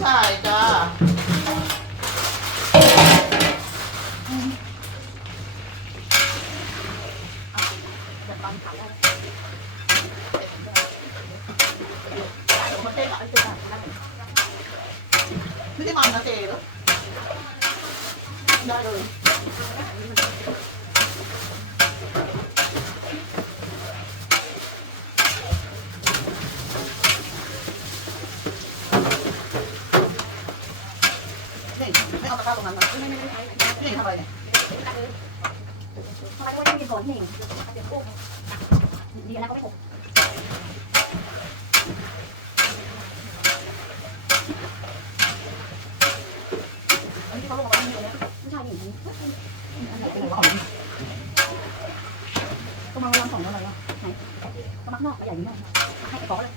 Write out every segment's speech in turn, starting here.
ใส่จ้าไม่ได้มันนะเจ๊เหรอได้เลยนี่ไม่เอาตะกร้าตรงนั้นนะนี่ทำอะไรเนี่ยทำไมไม่มีผลนี่เดี๋ยวกู้ดีนะก็ไม่ถูกอันนี้เขาลงมาไม่ใช่นี่ก็มาวันสองอะไรวะไหนก็มักนอกใหญ่มากให้ขอเลย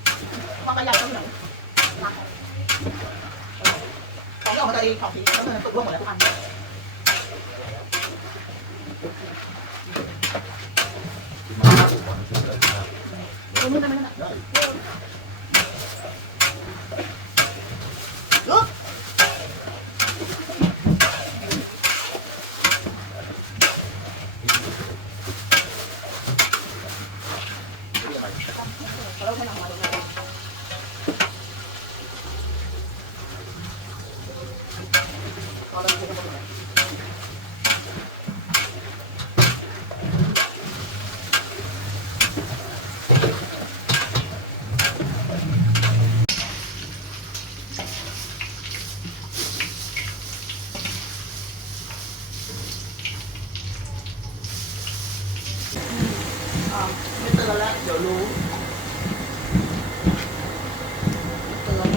มากระยายตรงไหนของที่ออกมาจะดีของสีแล้วมันตกลงหมดแล้วทุกอันตัวนี้มันเราแค่นำมาดูพอเราจะทำไม่เตือนแล้วเดี๋ยวรู้เตือน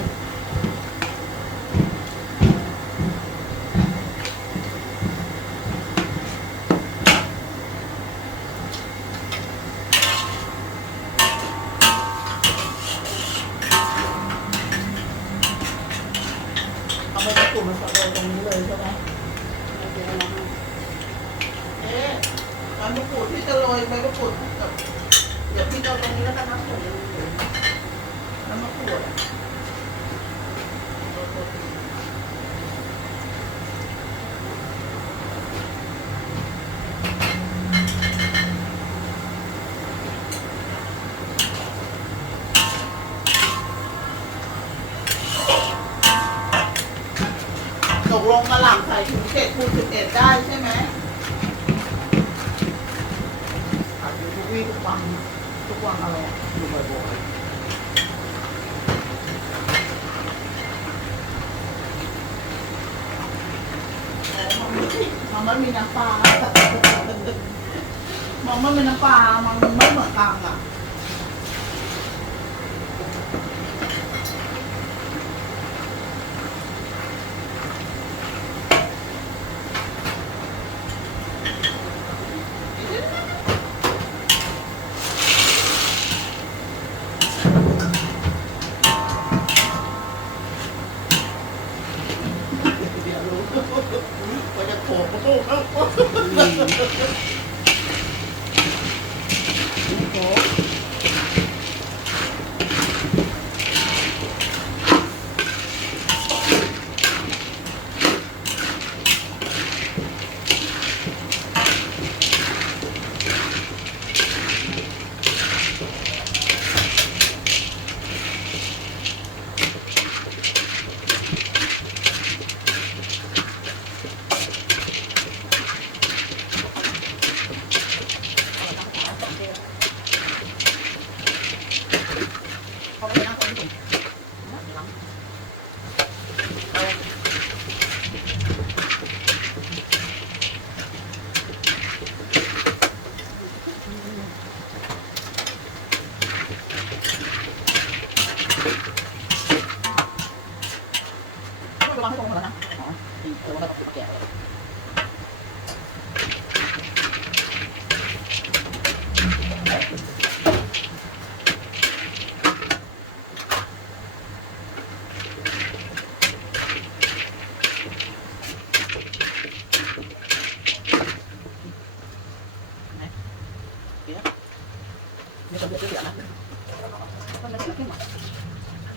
เอาไปกลุ่มมาสอดเลยตรงนี้เลยใช่ไหมมันมะกรูดที่จะโรยใบมะกรูดกับเดี๋ยวพี่เอาตรงนี้แล้วกันนะผมน้ำมะกรูดตกลงมาหลังใส่ถึง7 คูณ 11ได้ใช่ไหมทุกวันอะไรอยู่บ่อยๆมันมีน้ำปลามันมีน้ำปลามันไม่เหมือนกันอ่ะก็จะโขกโอ้โหวางให้ตรงหมดแล้วนะอ๋อตัวก็ต้องแกะนี่ก็เดือดนะมันไม่ได้เข้มหรอ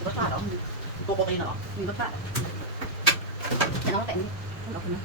รสชาติเหรอตัวโปรตีนเหรอมีรสชาติ แต่น้องแปะนี่ต้องเอาคนนะ